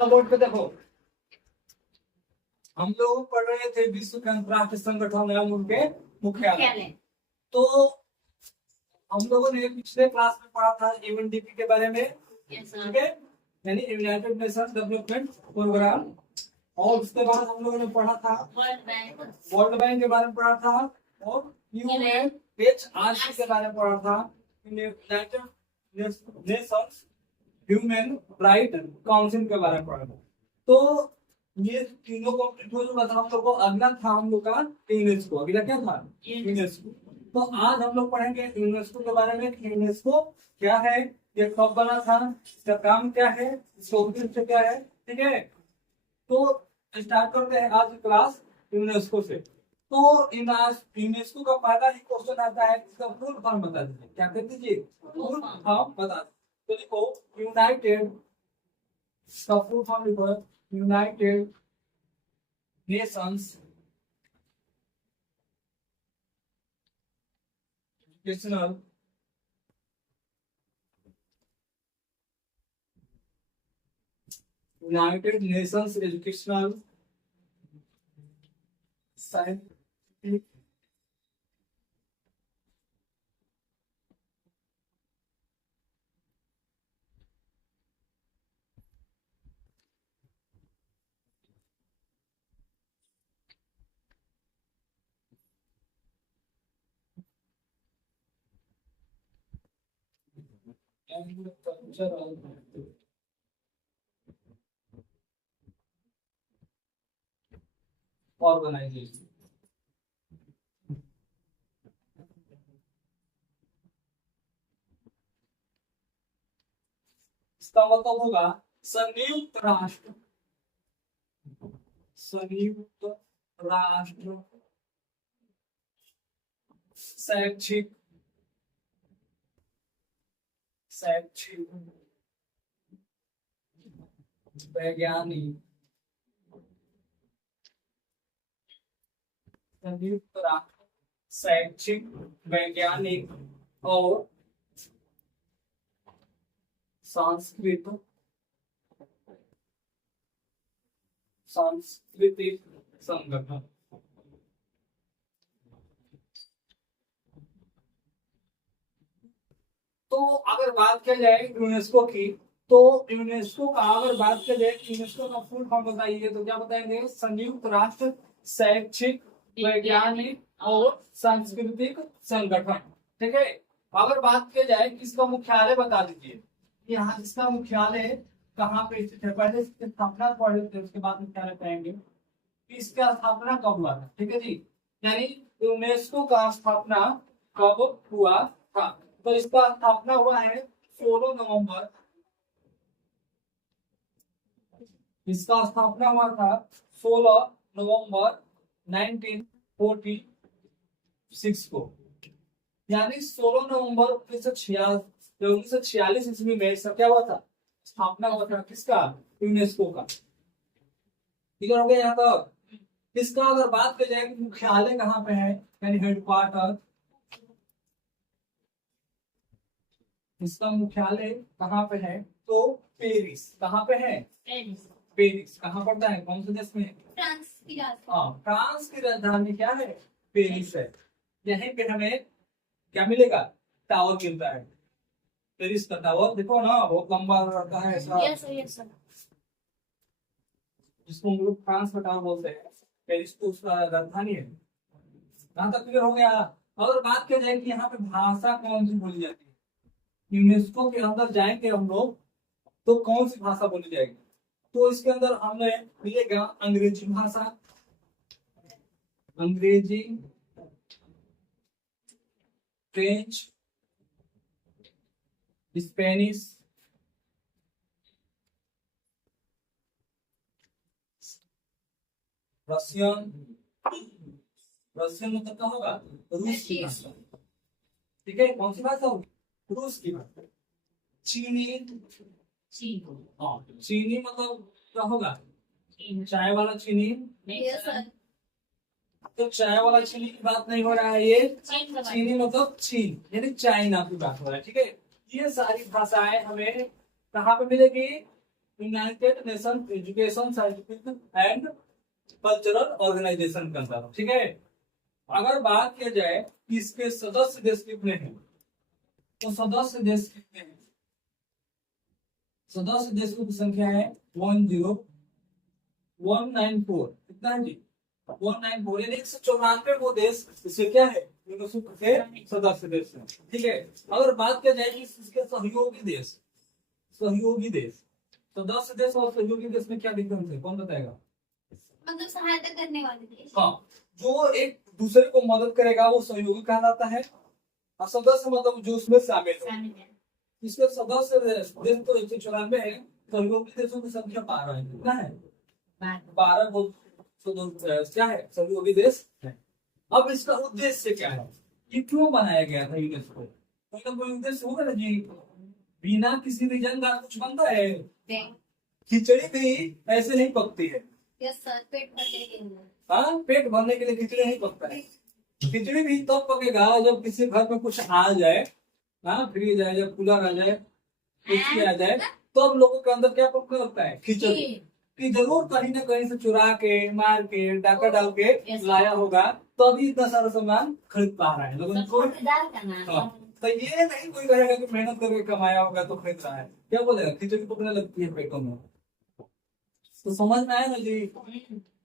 Board पे देखो, हम लोग पढ़ रहे थे विश्व के अंतर्राष्ट्रीय संगठन एवं उनके मुख्यालय। तो हम लोगों ने पिछले क्लास में पढ़ा था यूएनडीपी के बारे में, ठीक है, यानी यूनाइटेड नेशन डेवलपमेंट प्रोग्राम। और उसके बाद हम लोगों ने पढ़ा था वर्ल्ड बैंक के बारे में पढ़ा था, और यूएनएचआरसी के बारे में पढ़ा था, United Nations human right council के बारे में पढ़ा था। तो ये तीनों कंप्लीट हो चुका था हम लोग को। अगला था हम लोग का यूनेस्को। अगला क्या था? यूनेस्को। तो आज हम लोग पढ़ेंगे यूनेस्को के बारे में। यूनेस्को क्या है, ये कब बना था, इसका काम क्या है, इसका उद्देश्य क्या है, ठीक है। तो स्टार्ट करते हैं आज क्लास यूनेस्को से। तो यूनेस्को का पहला ही क्वेश्चन आता है, इसका फुल फॉर्म बता दीजिए। क्या कर दीजिए? फुल फॉर्म बता दीजिए। तो देखो, यूनाइटेड का फुल फॉर्म लिखो, United Nations Educational Scientific and Cultural Organization. इसका मतलब होगा संयुक्त राष्ट्र, संयुक्त राष्ट्र शैक्षिक शैक्षिक वैज्ञानिक, संयुक्त राष्ट्र शैक्षिक वैज्ञानिक और सांस्कृतिक संगठन। तो अगर बात की जाए यूनेस्को की, तो यूनेस्को का अगर बात की जाए, यूनेस्को का फुल फॉर्म बताइए तो क्या बताएंगे? संयुक्त राष्ट्र शैक्षिक वैज्ञानिक और सांस्कृतिक संगठन, ठीक है। अगर बात की जाए किसका मुख्यालय बता दीजिए। यहाँ इसका मुख्यालय कहाँ पे स्थित है? पहले इसकी स्थापना पढ़ लेते हैं, उसके बाद मुख्यालय पाएंगे। इसका स्थापना कब हुआ था, ठीक है जी। यानी यूनेस्को का स्थापना कब हुआ था? तो इसका स्थापना हुआ है 16 नवंबर। इसका स्थापना हुआ था 16 नवंबर 1946 को। यानी 16 नवंबर 1946 ईस्वी में इसका क्या हुआ था? स्थापना हुआ था किसका? यूनेस्को का। ठीक हो गया यहाँ तक। इसका अगर बात की जाए कि मुख्यालय कहाँ पे है, यानी हेडक्वार्टर, इसका मुख्यालय कहाँ पे है? तो पेरिस। कहाँ पे है? पेरिस कहाँ पड़ता है, कौन से देश में? फ्रांस की राजधानी। हाँ, फ्रांस की राजधानी क्या है? पेरिस है। यहीं पे हमें क्या मिलेगा? टावर मिलता है। पेरिस का टावर देखो ना, बहुत लंबा रहता है ऐसा, जिसको हम लोग फ्रांस का टावर बोलते हैं। पेरिस तो उसका राजधानी है। कहाँ तक क्लियर हो गया? अगर बात की जाए कि यहाँ पे भाषा कौन सी बोली जाती है, यूनेस्को के अंदर जाएंगे हम लोग तो कौन सी भाषा बोली जाएगी? तो इसके अंदर हमें मिलेगा अंग्रेजी भाषा, अंग्रेजी, फ्रेंच, स्पेनिश, रशियन। रशियन मतलब क्या होगा? रूस की भाषा, ठीक है। कौन सी भाषा होगी? रूस की भाषा। चीनी, चीनी मतलब क्या होगा? चाय वाला चीनी। तो चाय वाला चीनी की बात नहीं हो रहा है, ये चीनी मतलब चीन, यानी चाइना की बात हो रहा है, ठीक है। ये सारी भाषाएं हमें कहाँ पे मिलेगी? United Nation Education Scientific and Cultural Organization के अंदर, ठीक है। अगर बात किया जाए कि इसके सदस्य देश कितने हैं, तो सदस्य देश कितने हैं, सदस्य देशों की संख्या है 10194। कितना है जी? 194, यानी 194 वो देश इससे क्या है, यूनेस्को के सदस्य देश है, ठीक है। अगर बात किया जाए कि इसके सहयोगी देश, सहयोगी देश, सदस्य देश और सहयोगी देश में क्या डिफरेंस है, कौन बताएगा? मतलब सहायता करने वाले देश। हाँ, जो एक दूसरे को मदद करेगा वो सहयोगी कहलाता है, और सदस्य मतलब जो उसमें शामिल है। इसके सदस्य देश तो 194 है, सहयोगी देशों की संख्या 12 है। कितना है? 12 वो क्या है, सहयोगी देश है। अब इसका उद्देश्य क्या है, ये क्यों बनाया गया था यूनेस्को? मतलब कोई उद्देश्य होगा ना जी, बिना किसी रीजन का कुछ बनता है? खिचड़ी भी ऐसे नहीं पकती है। पेट भरने के लिए। हाँ, पेट भरने के लिए खिचड़ी नहीं पकता है। खिचड़ी भी तब पकेगा जब किसी घर में कुछ आ जाए, हाँ, फ्रिज आ जाए, कूलर आ जाए, कुछ आ जाए, तो अब लोगों के अंदर क्या पकने लगता है, खिचड़ी। कि जरूर कहीं ना कहीं से चुरा के, मार के, डाका डाल के लाया होगा, तो अभी इतना सारा सामान खरीद पा रहा है लोगों को। तो ये नहीं कोई कहेगा कि मेहनत करके कमाया होगा तो खरीद रहा है, क्या बोलेगा, खिचड़ी पकने लगती है पेटों में। तो समझ में आया ना जी?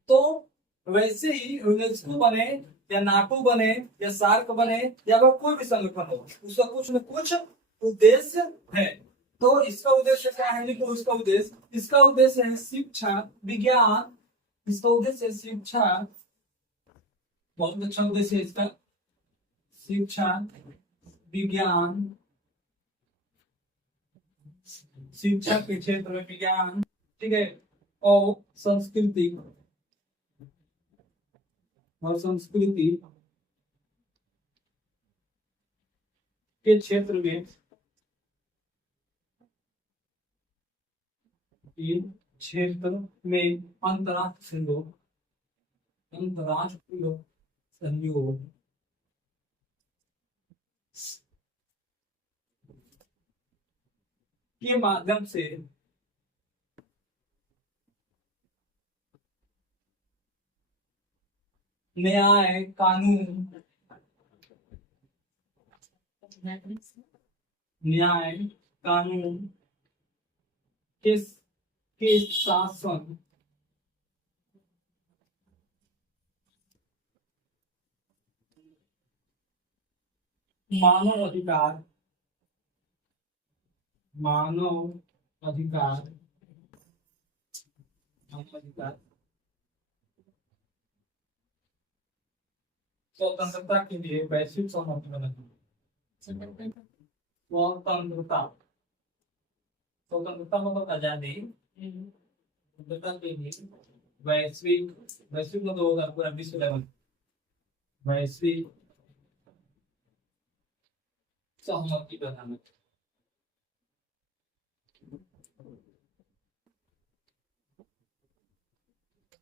तो वैसे ही यूनेस्को बने या नाटो बने या सार्क बने या फिर कोई भी संगठन हो, उसका कुछ न कुछ उद्देश्य है। तो इसका उद्देश्य क्या है, लिखो इसका उद्देश्य। इसका उद्देश्य है शिक्षा, विज्ञान। इसका उद्देश्य है शिक्षा, बहुत अच्छा उद्देश्य है इसका, शिक्षा, विज्ञान, शिक्षा के क्षेत्र में विज्ञान, ठीक है, और संस्कृति, और संस्कृति के क्षेत्र में, क्षेत्र में अंतर्राष्ट्रीय सहयोग के माध्यम से न्याय, कानून, न्याय, कानून के शासन, मानव अधिकार, मानव अधिकार, मानव अधिकार, स्वतंत्रता के लिए वैश्विक सहमति बनाना। स्वतंत्रता, स्वतंत्रता मतलब आजादी, स्वतंत्रता के लिए वैश्विक, वैश्विक मतलब होगा पूरा विश्व लेवल, वैश्विक सहमति बनाना।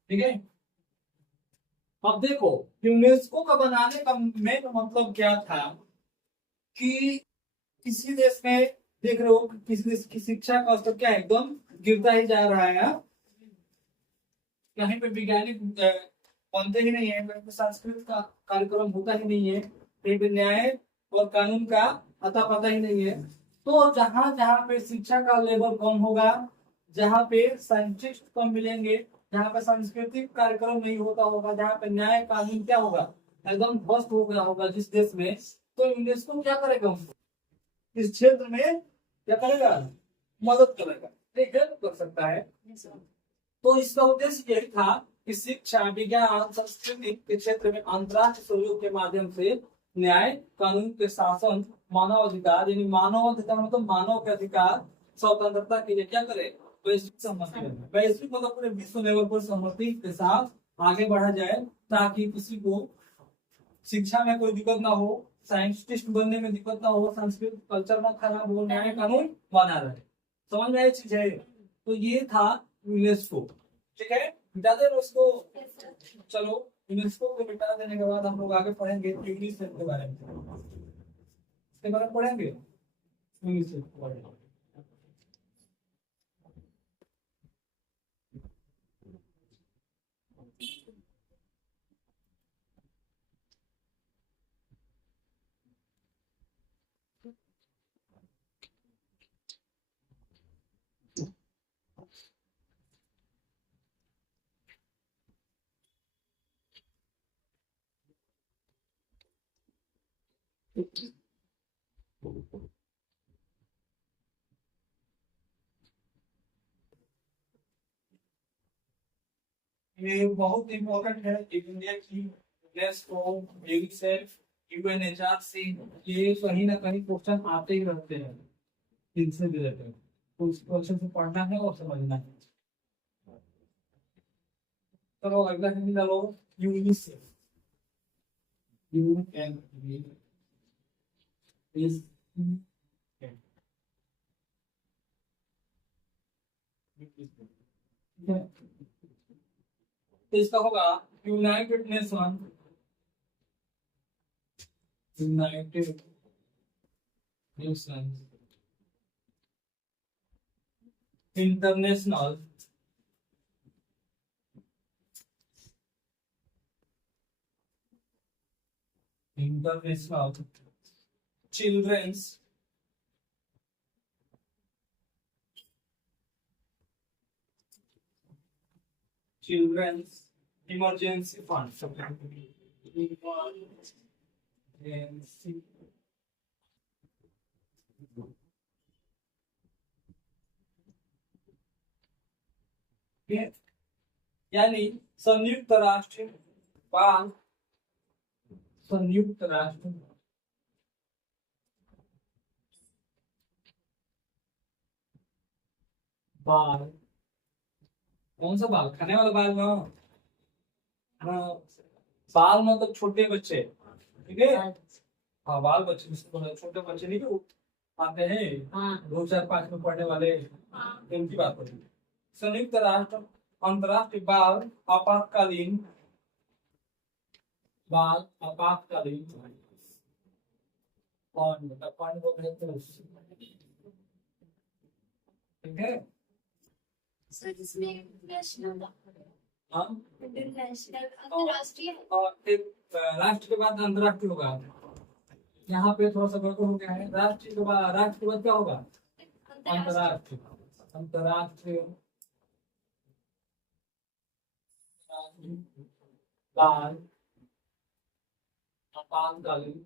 ठीक है। अब देखो यूनेस्को का बनाने का मेन मतलब क्या था कि किसी देश में देख रहे हो किसी देश की शिक्षा का स्तर क्या एकदम गिरता ही जा रहा है, कहीं पे वैज्ञानिक बनते ही नहीं है, कहीं पे सांस्कृतिक का कार्यक्रम होता ही नहीं है, कहीं पे न्याय और कानून का अता पता ही नहीं है। तो जहां जहां पे शिक्षा का लेवल कम होगा, जहाँ पे साइंटिस्ट कम मिलेंगे, जहाँ पे सांस्कृतिक कार्यक्रम नहीं होता होगा, जहाँ पे न्याय कानून क्या होगा, एकदम ध्वस्त हो गया होगा जिस देश में, तो यूनेस्को क्या करेगा, उनको इस क्षेत्र में क्या करेगा, मदद करेगा, हेल्प कर सकता है। तो इसका उद्देश्य यही था कि शिक्षा, विज्ञान, संस्कृति के क्षेत्र में अंतर्राष्ट्रीय सहयोग के माध्यम से न्याय, कानून के शासन, मानव अधिकार, यानी मानव अधिकार मतलब मानव के अधिकार, स्वतंत्रता के लिए क्या करे, वैश्विक सहमति, वैश्विक मतलब पूरे विश्व लेवल पर सहमति के साथ आगे बढ़ा जाए, ताकि किसी को शिक्षा में कोई दिक्कत ना हो, साइंटिस्ट बनने में दिक्कत ना हो, संस्कृत कल्चर ना खराब हो, न्याय कानून बना रहे। समझ में आई चीज है? तो ये था यूनेस्को, ठीक है। मिटा दे उसको, चलो यूनेस्को को मिटा देने के बाद हम लोग आगे पढ़ेंगे यूनिसेफ के बारे में, इसके बारे में पढ़ेंगे यूनिसेफ के बारे में। ये बहुत इम्पोर्टेंट है। इंडिया की यूनेस्को, यूनिसेफ, यूएनएचआरसी, ये कहीं ना कहीं क्वेश्चन आते ही रहते हैं इनसे रिलेटेड। तो उस क्वेश्चन से पढ़ना है और समझना है। चलो अगला हिंदी डालो, यूनिसेफ। यूएन इज तो इसका होगा United Nation, United Nation International Children's Emergency Fund. Emergency यानी संयुक्त राष्ट्र बाल, संयुक्त राष्ट्र बाल, कौन सा बाल? खाने वाला बाल ना। हाँ, बाल मतलब छोटे बच्चे, ठीक है। हाँ, बाल बच्चे, छोटे बच्चे नहीं जो आते हैं 2 4 5 में पढ़ने वाले, उनकी बात करेंगे। संयुक्त राष्ट्र अंतर्राष्ट्रीय बाल आपातकालीन फंड को कहते हैं, ठीक है। सर इसमें नेशनल, हाँ, इंटरनेशनल, अंतरराष्ट्रीय। और फिर राष्ट्र के बाद अंतर्राष्ट्रीय होगा। यहाँ पे थोड़ा सा गड़बड़ हो गया है। राष्ट्र के बाद क्या होगा? अंतर्राष्ट्रीय। अंतर्राष्ट्रीय बाल आपातकालीन,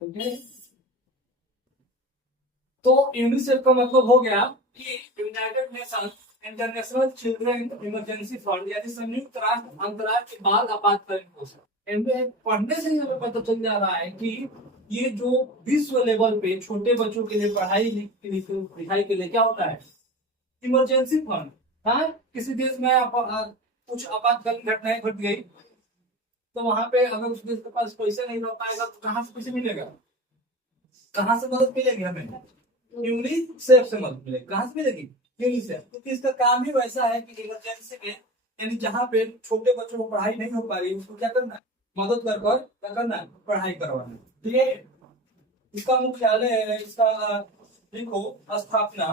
ठीक है। तो यूनिसेफ का मतलब हो गया कि United Nation international children emergency fund, यानी संयुक्त राष्ट्र अंतर्राष्ट्रीय बाल आपातकालीन कोष। इनमें पढ़ने से ही हमें पता चल जा रहा है कि ये जो विश्व लेवल पे छोटे बच्चों के लिए पढ़ाई लिखाई के लिए क्या होता है? Emergency fund. हाँ, किसी देश में कुछ आपातकालीन घटनाएं घट गई तो वहां पे अगर उस देश के पास पैसा नहीं रह पाएगा तो कहाँ से पैसे मिलेगा? कहाँ से मदद मिलेगी हमें? यूनिसेफ से मदद मिलेगी। कहाँ से मिलेगी? यूनिसेफ। क्योंकि इसका काम ही वैसा है कि इमरजेंसी में, यानी जहाँ पे छोटे बच्चों को पढ़ाई नहीं हो पा रही, उसको क्या करना है? मदद कर क्या करना है? पढ़ाई करवाना, ठीक है। इसका मुख्यालय है, इसका देखो स्थापना,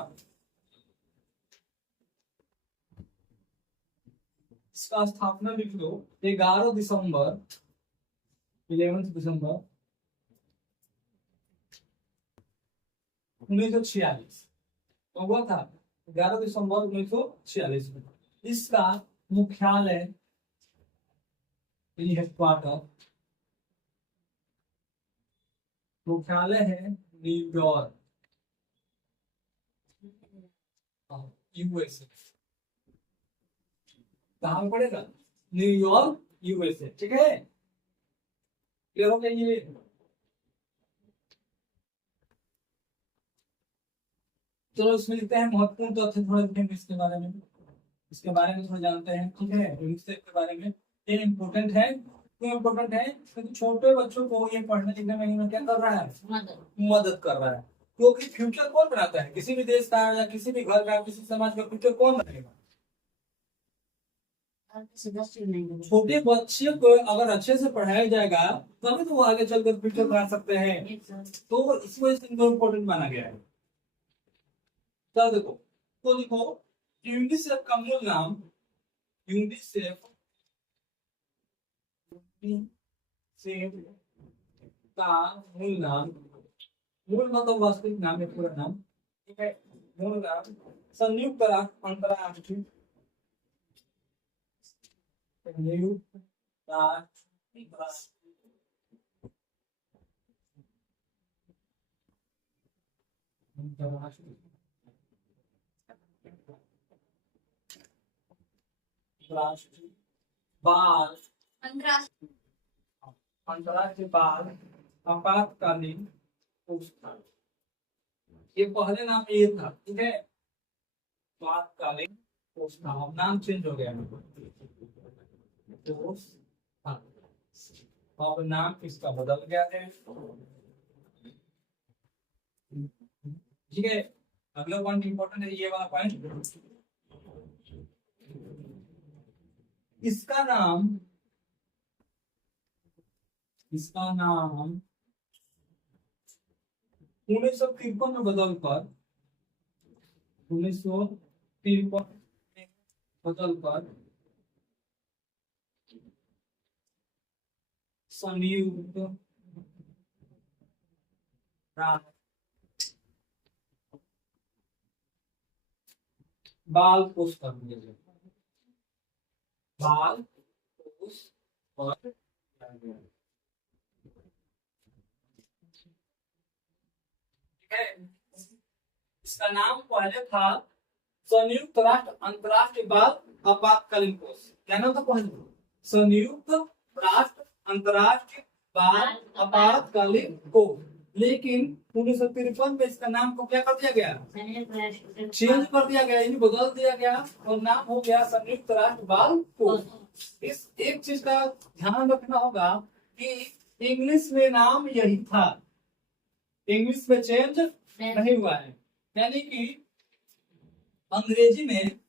इसका स्थापना लिख लो 11 दिसंबर 1946 तो हुआ था। 11 दिसंबर 1946 में इसका मुख्यालय, हेडक्वार्टर, मुख्यालय है न्यूयॉर्क, यूएसए। कहाँ पड़ेगा? न्यूयॉर्क, यूएसए, ठीक है। क्लियर हो गया ये? चलो इसमें लिखते हैं महत्वपूर्ण तथ्य, थोड़ा लिखेंगे इसके बारे में, थोड़ा जानते हैं, ठीक है। यूनिसेफ के बारे में ये इम्पोर्टेंट है। क्यों इम्पोर्टेंट है? क्योंकि छोटे बच्चों को ये पढ़ने लिखने में क्या कर रहा है? मदद कर रहा है। क्योंकि फ्यूचर कौन बनाता है? किसी भी देश का या किसी भी घर का, किसी समाज का फ्यूचर कौन बनेगा? छोटे बच्चे को अगर अच्छे से पढ़ाया जाएगा तभी तो वो आगे चलकर फ्यूचर बना सकते हैं। तो इस वजह से इनको इम्पोर्टेंट माना गया है। तो देखो, तो लिखो यूनिसेफ का मूल नाम, यूनिसेफ का मूल नाम, मूल मतलब वास्तविक नाम है, पूरा नाम, ठीक है। मूल नाम संयुक्त राष्ट्र अंतर्राष्ट्रीय, संयुक्त राष्ट्रीय अंतरराष्ट्रीय राष्ट्रीय बाल अंतर्राष्ट्रीय अंतरराष्ट्रीय बाल आपातकालीन पुरस्कार। ये पहले नाम ये था, ठीक है, आपातकालीन पुरस्कार। अब नाम चेंज हो गया, पुरस्कार। अब नाम इसका बदल गया है, ठीक है। अगला पॉइंट इंपॉर्टेंट है, ये वाला पॉइंट। इसका नाम 1953 में बदलकर 1953 में बदलकर संयुक्त राष्ट्र बाल पोष कर दिया, बाल पोष पर इसका नाम पहले था संयुक्त राष्ट्र अंतरराष्ट्रीय बाल आपातकालीन कोष। क्या नाम था पहले? संयुक्त राष्ट्र अंतरराष्ट्रीय बाल आपातकालीन कोष। लेकिन 1953 में इसका नाम को क्या कर दिया गया? चेंज कर दिया गया, यानी बदल दिया गया और नाम हो गया संयुक्त राष्ट्र बाल कोष। इस एक चीज का ध्यान रखना होगा कि इंग्लिश में नाम यही था, इंग्लिश में चेंज नहीं हुआ है। यानी कि अंग्रेजी में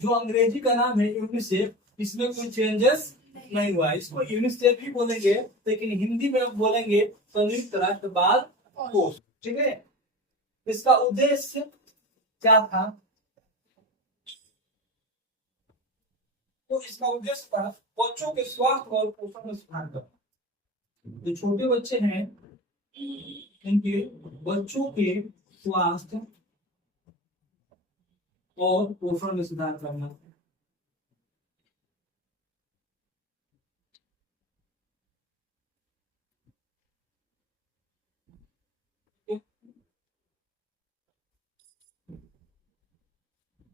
जो अंग्रेजी का नाम है यूनिसेफ, इसमें कोई चेंजेस नहीं हुआ है। इसको यूनिसेफ ही बोलेंगे, लेकिन हिंदी में बोलेंगे संयुक्त राष्ट्र बाल कोष, ठीक है। इसका उद्देश्य क्या था? तो इसका उद्देश्य था बच्चों के स्वास्थ्य और पोषण में सुधार करना। जो छोटे बच्चे हैं इनके बच्चों के स्वास्थ्य और पोषण में सुधार करना।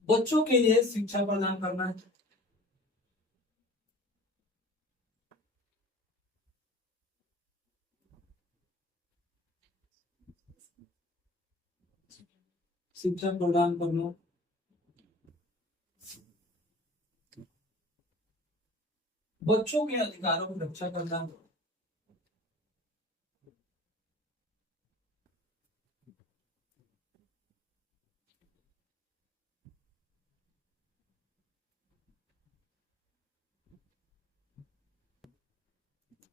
बच्चों के लिए शिक्षा प्रदान करना है, शिक्षा प्रदान करना, बच्चों के अधिकारों की रक्षा करना,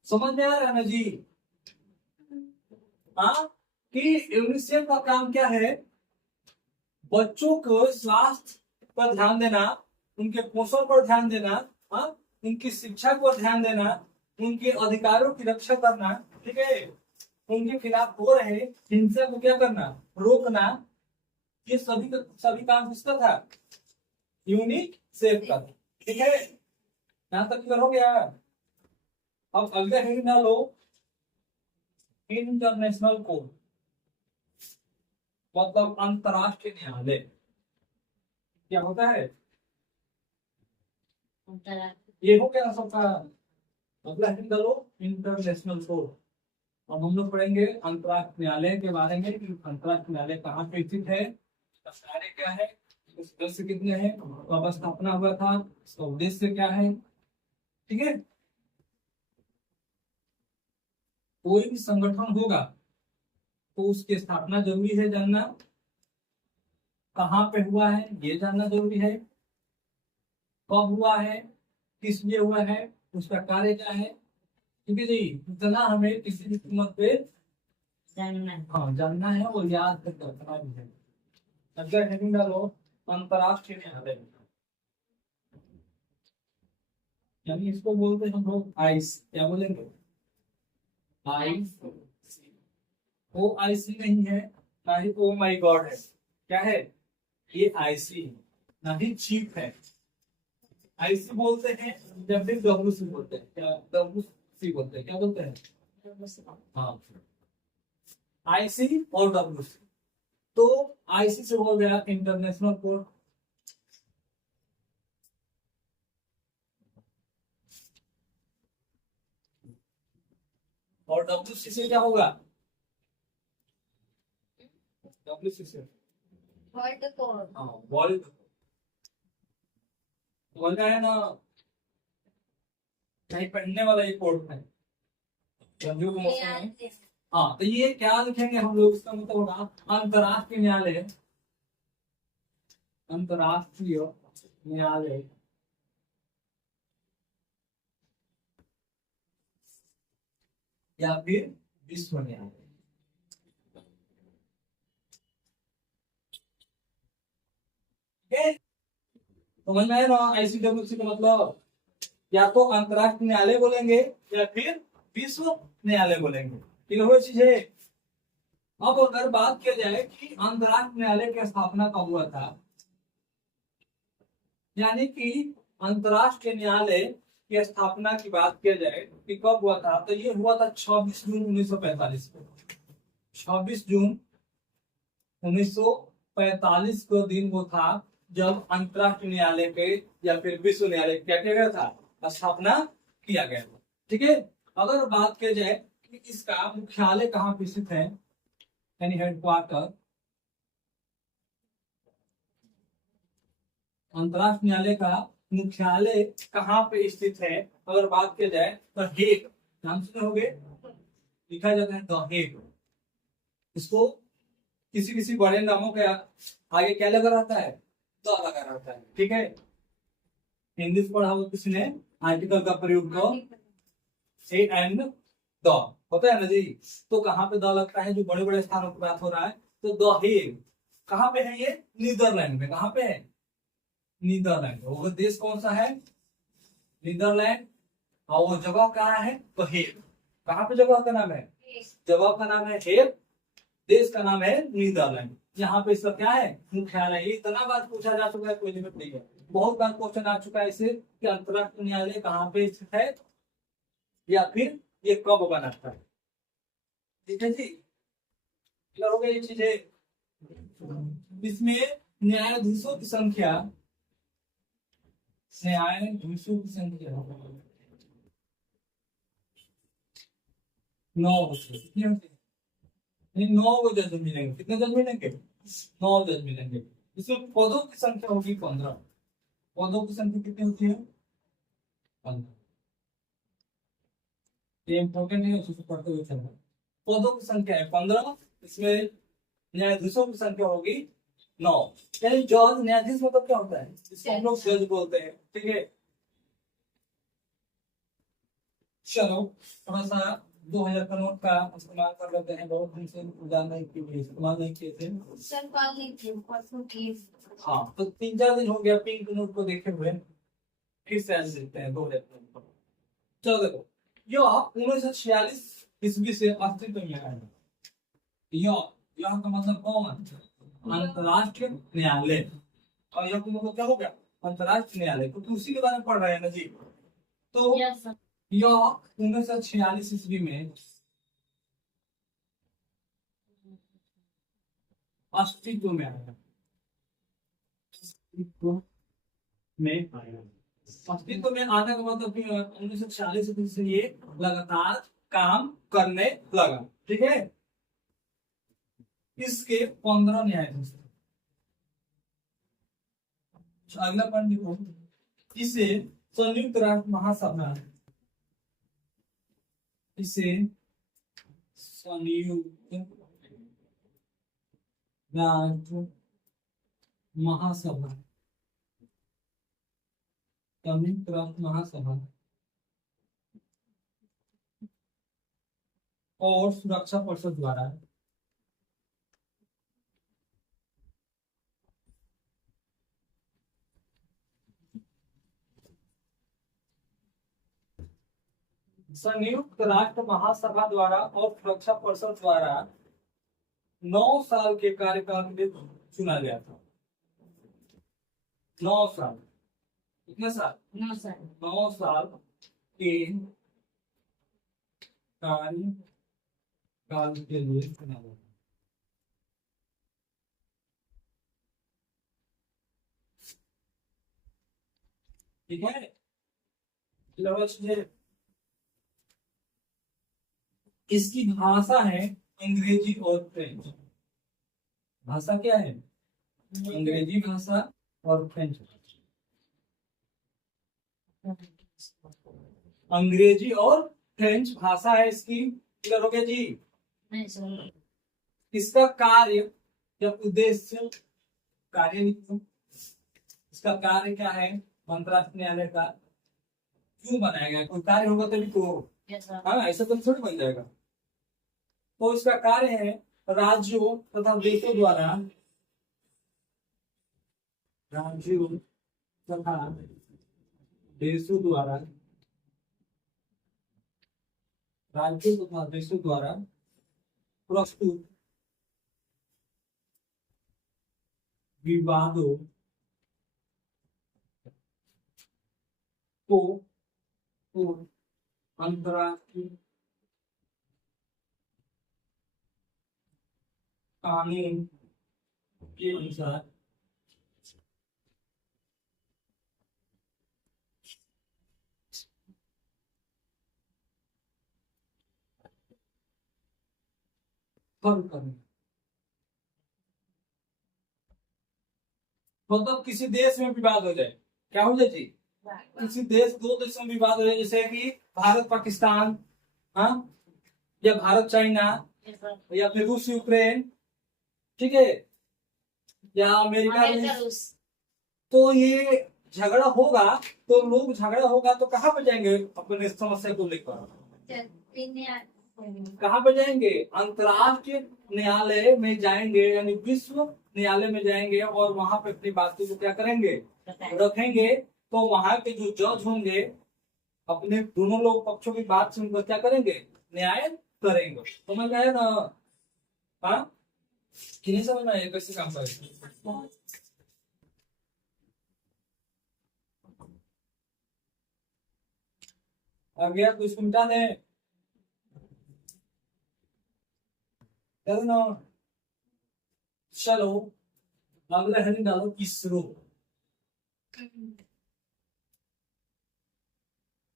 समझ में आ रहा है ना जी? हाँ, कि यूनिसेफ का काम क्या है? बच्चों को स्वास्थ्य पर ध्यान देना, उनके पोषण पर ध्यान देना, हाँ, उनकी शिक्षा पर ध्यान देना, उनके अधिकारों की रक्षा करना, ठीक है। उनके खिलाफ हो रहे हिंसा को क्या करना? रोकना। ये सभी काम किसका था? यूनिसेफ का, ठीक है। यहाँ तक क्लियर हो गया? अब अगला हेडिंग डालो, इंटरनेशनल कोर्ट, मतलब अंतरराष्ट्रीय न्यायालय। क्या होता है? ये हो गया सबका। अगला हेडिंग डालो, इंटरनेशनल कोर्ट। अब हम लोग पढ़ेंगे अंतरराष्ट्रीय न्यायालय के बारे में कि अंतरराष्ट्रीय न्यायालय कहाँ पे स्थित है, इसका कार्य क्या है, इसके सदस्य कितने हैं, कब स्थापना हुआ था, इसका उद्देश्य क्या है, ठीक है। कोई भी संगठन होगा तो उसकी स्थापना जरूरी है जानना, कहाँ पे हुआ है ये जानना जरूरी है, कब हुआ है, किस लिए हुआ है, उसका कार्य क्या है, ठीक है जी। इतना हमें किसी भी कीमत पे जानना है और याद करके रखना भी है। अगर हेडिंग डालो अंतरराष्ट्रीय न्यायालय, यानी इसको बोलते हैं हम लोग आईसी। क्या बोलेंगे? ओ आईसी नहीं है, ना ही ओ माई गॉड है। क्या है? ये आईसी, ना ही चीफ है। आईसी बोलते हैं या फिर डब्ल्यूसी बोलते हैं, क्या डब्ल्यूसी बोलते हैं, क्या बोलते हैं? हाँ, आईसी और डब्ल्यूसी। तो आईसी से हो गया इंटरनेशनल कोड, और डब्ल्यूसी से क्या होगा? डब्ल्यूसी से वर्ल्ड कोड। हाँ, वर्ल्ड वर्ल्ड है ना, कहीं पढ़ने वाला ये कोड है संजू को मौसम में। हाँ, तो ये क्या लिखेंगे हम लोग, इसका मतलब होगा अंतरराष्ट्रीय न्यायालय, अंतरराष्ट्रीय न्यायालय या फिर विश्व न्यायालय। समझ में आया ना? आईसीडब्ल्यूसी का मतलब या तो अंतरराष्ट्रीय न्यायालय बोलेंगे या फिर विश्व न्यायालय बोलेंगे, तीनों ही चीज है। अब अगर बात किया जाए कि अंतरराष्ट्रीय न्यायालय की स्थापना कब हुआ था, यानी कि अंतरराष्ट्रीय न्यायालय की स्थापना की बात किया जाए कि कब हुआ था, तो ये हुआ था 26 जून 1945 को। 26 जून 1945 को दिन वो था जब अंतरराष्ट्रीय न्यायालय के या फिर विश्व न्यायालय क्या किया गया था, स्थापना किया गया था। ठीक है, अगर बात किया जाए कि इसका मुख्यालय कहाँ पे स्थित है, यानी हेडक्वार्टर, अंतरराष्ट्रीय न्यायालय का मुख्यालय कहाँ पे स्थित है, अगर बात किया जाए तो हेग, नाम सुने होंगे, लिखा जाता है द हेग। इसको किसी किसी बड़े नामों के आगे क्या लगा रहता है, द लगा रहता है। ठीक है, हिंदी से पढ़ा हुआ किसी ने आर्टिकल का प्रयोग तो ए एंड द होता है ना जी। तो कहाँ पे द लगता है, जो बड़े बड़े स्थानों की बात हो रहा है, तो द हेग कहाँ पे है, ये नीदरलैंड में। कहाँ पे है? नीदरलैंड। वो देश कौन सा है? नीदरलैंड। और वो जगह कहाँ है? तो हेग। कहाँ पे जगह का नाम है? जगह का नाम है हेग, देश का नाम है नीदरलैंड। यहाँ पे इसका क्या है? मुख्यालय। इतना बात पूछा जा चुका है, कोई लिमिट नहीं है। बहुत बार क्वेश्चन आ चुका है इसे कि अंतरराष्ट्रीय न्यायालय कहाँ पे स्थित है या फिर ये कब बना था। ठीक है जी, क्लियर हो गया ये चीजें। इसमें न्यायाधीशों की संख्या, न्यायाधीशों की संख्या 9 होती है। कितनी होती है? 9 को जज मिलेंगे। कितने जज मिलेंगे? 9 जज मिलेंगे। इसमें पदों की संख्या होगी 15। पदों की संख्या कितनी होती है? 15। ये इंपॉर्टेंट है, उसको पढ़ते हुए चलना। पदों की संख्या है 15, इसमें न्यायाधीशों की संख्या होगी 9। यानी जज, न्यायाधीश मतलब क्या होता है, इसको हम लोग जज बोलते हैं। ठीक है, चलो थोड़ा सा 2000 का नोट का इस्तेमाल कर लेते हैं। बहुत दिन से इस्तेमाल नहीं किए थे। सर कल नहीं थे, परसों थे। हाँ, तो 3-4 दिन हो गया पिंक नोट को देखे हुए, फिर से आज देखते हैं 2000 का नोट। चलो देखो, यह 1946 ईस्वी से अस्तित्व में आया है। यह का मतलब कौन? अंतरराष्ट्रीय न्यायालय। और यह का मतलब क्या हो गया? अंतरराष्ट्रीय न्यायालय। तो उसी के बारे में पढ़ रहे हैं ना जी। तो यह 1946 ईस्वी में अस्तित्व में आया। अस्तित्व में आने का मतलब 1946 ईस्वी से ये लगातार काम करने लगा। ठीक है, इसके 15 न्यायाधीश थे। अगला पॉइंट देखो, इसे संयुक्त राष्ट्र महासभा, इसे संयुक्त राष्ट्र महासभा, संयुक्त राष्ट्र महासभा और सुरक्षा परिषद द्वारा संयुक्त राष्ट्र महासभा द्वारा और सुरक्षा परिषद द्वारा 9 साल के कार्यकाल के लिए चुना गया था। 9 साल। कितने साल? 9 साल। 9 साल के कार्य काल के लिए चुना गया। ठीक है, इसकी भाषा है अंग्रेजी और फ्रेंच। भाषा क्या है? अंग्रेजी भाषा और फ्रेंच। अंग्रेजी और फ्रेंच भाषा है इसकी। क्लियर हो गया जी? नहीं सर। इसका कार्य या उद्देश्य, कार्य लिखो। इसका कार्य क्या है? अंतरराष्ट्रीय न्यायालय का क्यों बनाया गया? कोई कार्य होगा तभी तो। Yes sir. हाँ, ऐसा तो थोड़ी बन जाएगा। तो इसका कार्य है राज्यों तथा देशों द्वारा, राज्यों तथा देशों द्वारा, राज्यों तथा देशों द्वारा प्रस्तुत विवादों को अंतर्राष्ट्रीय कानून के अनुसार हल करना। मतलब किसी देश में विवाद हो जाए, क्या हो जाए जी? किसी देश, दो देशों में विवाद हो जाए, जैसे कि भारत पाकिस्तान, हाँ, या भारत चाइना, यस सर। या फिर रूस यूक्रेन, ठीक है, या अमेरिका अमेरिका रूस। रूस। तो ये झगड़ा होगा, तो लोग झगड़ा होगा तो कहाँ पे जाएंगे अपने समस्या को लेकर? कहाँ पे जाएंगे? अंतर्राष्ट्रीय न्यायालय में जाएंगे, यानी विश्व न्यायालय में जाएंगे और वहां पे अपनी बातों को क्या करेंगे? रखेंगे। तो वहां के जो जज होंगे अपने दोनों लोग पक्षों की बात सुनकर क्या करेंगे? न्याय करेंगे। समझ में आया ना? हाँ, कि नहीं समझ में आया कैसे काम करेंगे? आ गया तो इसको मिटा दे। ना, चलो अगला हेडिंग डालो इसरो।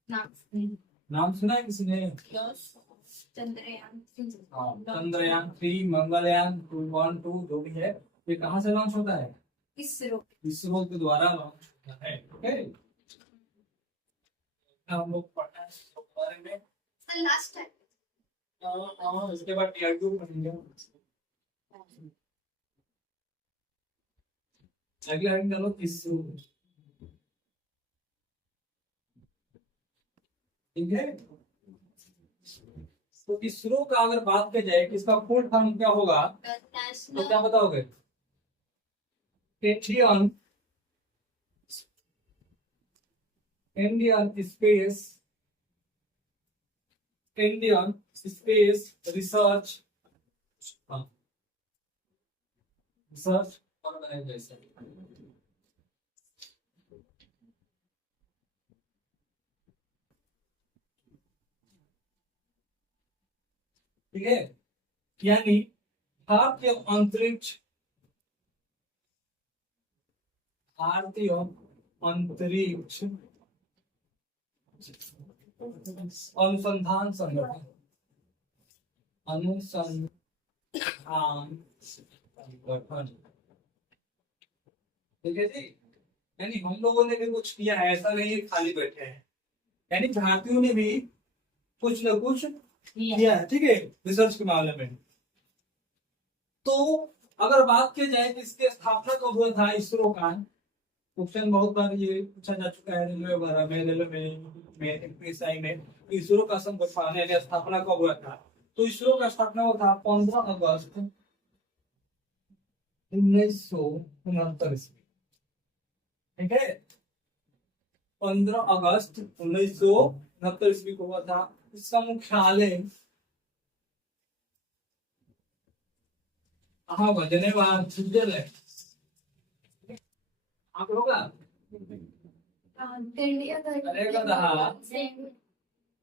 नाम सुना है किसी ने? चंद्रयान। हाँ, चंद्रयान 3, मंगलयान 1, 2 जो भी है, ये कहाँ से लॉन्च होता है? इसरो। इसरो के द्वारा लॉन्च होता है। ओके, हम लोग पढ़ना है इसके बारे में। Sir last time. इसके बाद DRDO पढ़ेंगे। अगला हेडिंग डालो इसरो। ठीक है, तो इसरो का अगर बात की जाए कि इसका फुल फॉर्म क्या होगा, तो क्या बताओगे? Indian Indian Space Indian Space Research Research Organisation. ठीक है, यानी भारतीय अंतरिक्ष भारतीय अंतरिक्ष अनुसंधान संगठन अनुसंधान संगठन। ठीक है जी, यानी हम लोगों ने भी कुछ किया है, ऐसा नहीं है खाली बैठे हैं। यानी भारतीयों ने भी कुछ न कुछ किया है, ठीक है, रिसर्च के मामले में। तो अगर बात की जाए कि इसकी स्थापना कब हुआ था इसरो का, क्वेश्चन बहुत बार ये पूछा जा चुका है रेलवे वगैरह में, रेलवे में PSI में, इसरो का संगठन यानी स्थापना कब हुआ था। तो इसरो का स्थापना हुआ था 15 अगस्त 1969 ईस्वी। ठीक है, 15 अगस्त 1969 ईस्वी को हुआ था। इसका मुख्यालय कहाँ होगा? Geneva, Switzerland. आप होगा इंडिया अरे गधा,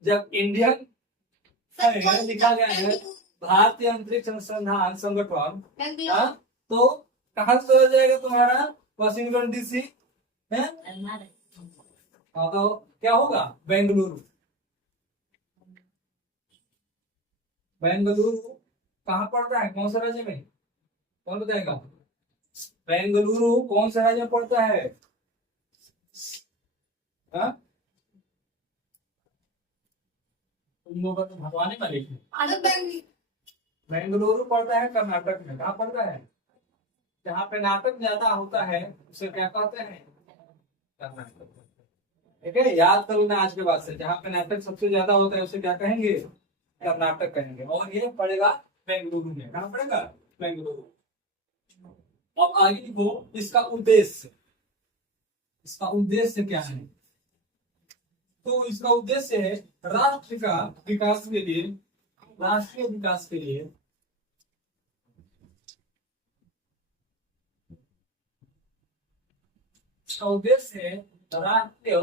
जब इंडियन लिखा गया है भारतीय अंतरिक्ष अनुसंधान संगठन, हाँ, तो कहाँ से चला जाएगा तुम्हारा? वाशिंगटन डीसी है। हाँ, तो क्या होगा? बेंगलुरु। बेंगलुरु कहाँ पड़ता है? कौन से राज्य में? कौन बताएगा? बेंगलुरु कौन से राज्य में पड़ता है? हाँ? तुम लोग तो भगवान ही मालिक है। बेंगलुरु पड़ता है कर्नाटक में। कहाँ पड़ता है? जहाँ पे नाटक ज्यादा होता है उसे क्या कहते हैं? कर्नाटक। ठीक है, याद कर लेना आज के बाद से। जहाँ पे नाटक सबसे ज्यादा होता है उसे क्या कहेंगे? कर्नाटक कहेंगे। और ये पड़ेगा बेंगलुरु में। कहाँ पड़ेगा? बेंगलुरु। अब आगे लिखो इसका उद्देश्य। इसका उद्देश्य क्या है? तो इसका उद्देश्य है राष्ट्र का विकास के लिए, राष्ट्रीय विकास के लिए इसका उद्देश्य है राष्ट्रीय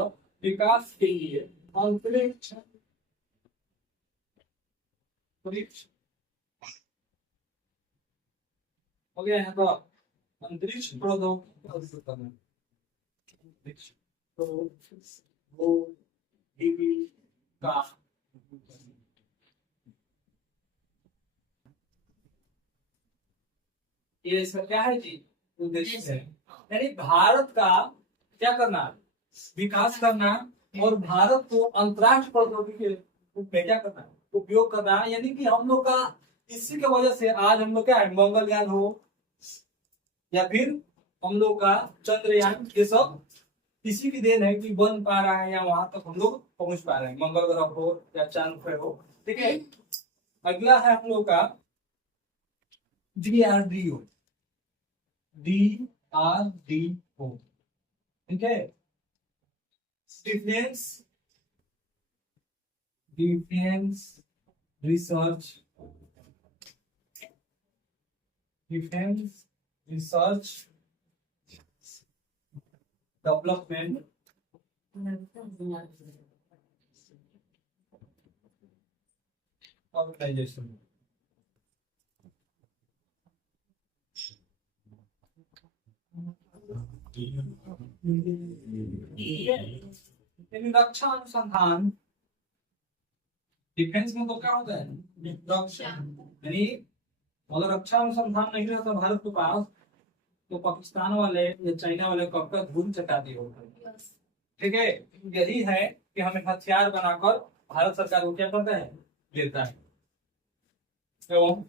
विकास के लिए अंतरिक्ष हो गया है। तो अंतरिक्ष प्रौद्योगिकी का ये इसका क्या है जी? उद्देश्य है। यानी भारत का क्या करना? विकास करना और भारत को अंतर्राष्ट्रीय प्रौद्योगिकी के रूप में क्या करना? उपयोग करना। यानी कि हम लोग का इसी की वजह से आज हम लोग क्या है? मंगलयान हो या फिर हम लोग का चंद्रयान, ये सब इसी की देन है कि बन पा रहा है या वहां तक हम लोग पहुंच पा रहे हैं, मंगल ग्रह हो या चांद पे हो। ठीक है, अगला है हम लोग का DRDO। DRDO, ठीक है, डिफेंस रिसर्च डेवलपमेंट ऑर्गेनाइजेशन। रक्षा अनुसंधान, डिफेंस में तो क्या होता है? रक्षा। यानी अगर रक्षा अनुसंधान नहीं रहता भारत के पास तो पाकिस्तान वाले या चाइना वाले कब तक धूल चटा दिए होते। ठीक है, यही है कि हमें हथियार बनाकर भारत सरकार को क्या करता है? देता है एवं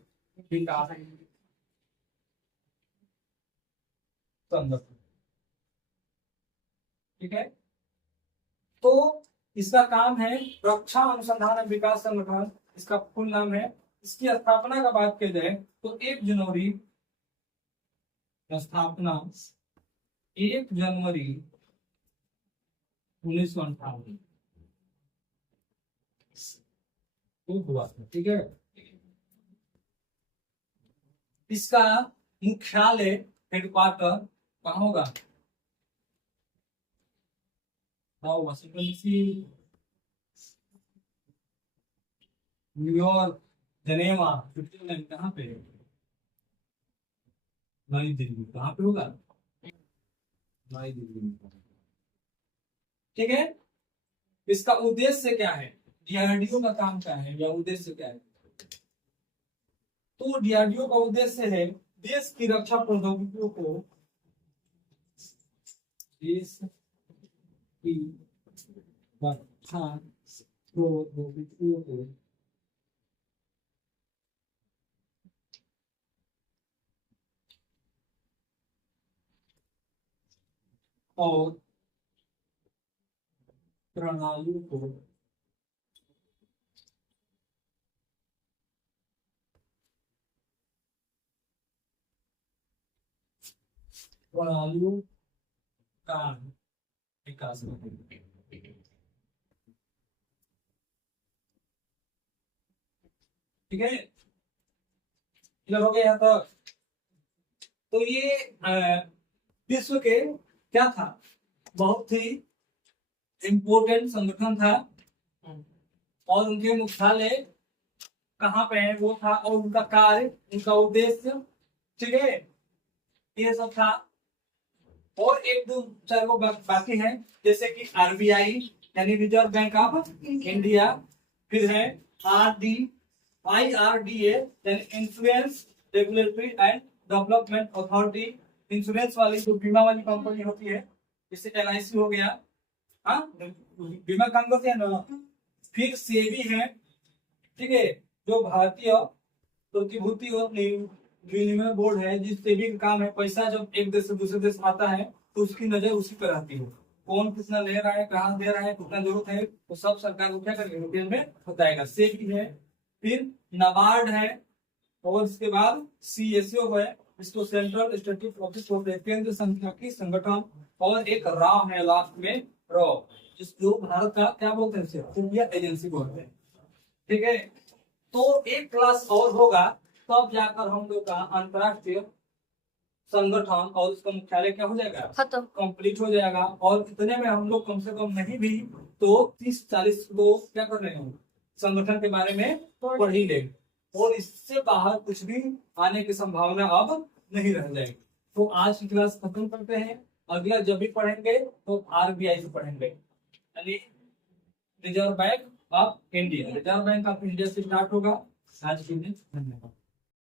विकास संगठन। ठीक है, तो इसका काम है रक्षा अनुसंधान एवं विकास संगठन। इसका फुल नाम है। इसकी स्थापना का बात की जाए तो 1 जनवरी स्थापना 1 जनवरी 1958 को हुआ था। ठीक है, इसका मुख्यालय हेडक्वार्टर कहाँ होगा? वाशिंगटन डीसी, न्यूयॉर्क, जनेवा, स्विट्जरलैंड। कहाँ पे? नई दिल्ली। कहाँ पे होगा? नई दिल्ली में। ठीक है, इसका उद्देश्य क्या है? DRDO का काम क्या है या उद्देश्य क्या है? तो DRDO का उद्देश्य है देश की रक्षा प्रौद्योगिकियों को, देश की रक्षा प्रौद्योगिकियों को और प्रणालियों को का विकास करें। ठीक है, क्लियर हो गया? तो ये विश्व के क्या था? बहुत ही इम्पोर्टेंट संगठन था और उनके मुख्यालय कहाँ पे है वो था, और उनका कार्य, उनका उद्देश्य, ठीक है, ये सब था। और एक दो चार को बाकी है, जैसे कि आरबीआई यानी रिजर्व बैंक ऑफ इंडिया, फिर है IRDA यानी insurance regulatory and development authority, insurance वाली जो बीमा वाली कंपनी होती है, जैसे LIC हो गया, हाँ बीमा काम करते हैं ना। फिर सेबी है, ठीक है, जो भारतीय प्रतिभूति और विनिमय बोर्ड है, जिस सेबी का काम है पैसा जब एक देश से दूसरे देश आता है तो उसकी नजर उसी पर रहती है, कौन कितना ले रहा है, कहाँ दे रहा है, कितना जरूरत है, तो सब सरकार को क्या करेगा, रुपये में बताएगा। सेबी है, फिर नाबार्ड है, और इसके बाद CSO है, इसको सेंट्रल स्टैटिस्टिक्स ऑफिस बोलते हैं, केंद्र सांख्यिकी संगठन, और एक राव है लास्ट में, राव, जिसको भारत का क्या बोलते हैं, इंडिया एजेंसी बोलते हैं, ठीक है। तो एक क्लास और होगा तब जाकर हम लोग का अंतरराष्ट्रीय संगठन और उसका मुख्यालय क्या हो जाएगा, खत्म, कंप्लीट हो जाएगा। और इतने में हम लोग कम से कम नहीं भी तो 30-40 लोग क्या कर रहे हैं, संगठन के बारे में पढ़ ही लेंगे, और इससे बाहर कुछ भी आने की संभावना अब नहीं रह जाएगी। तो आज की क्लास खत्म करते हैं, अगला जब भी पढ़ेंगे तो RBI से पढ़ेंगे, यानी reserve bank of India, reserve bank of India से स्टार्ट होगा। आज के लिए धन्यवाद।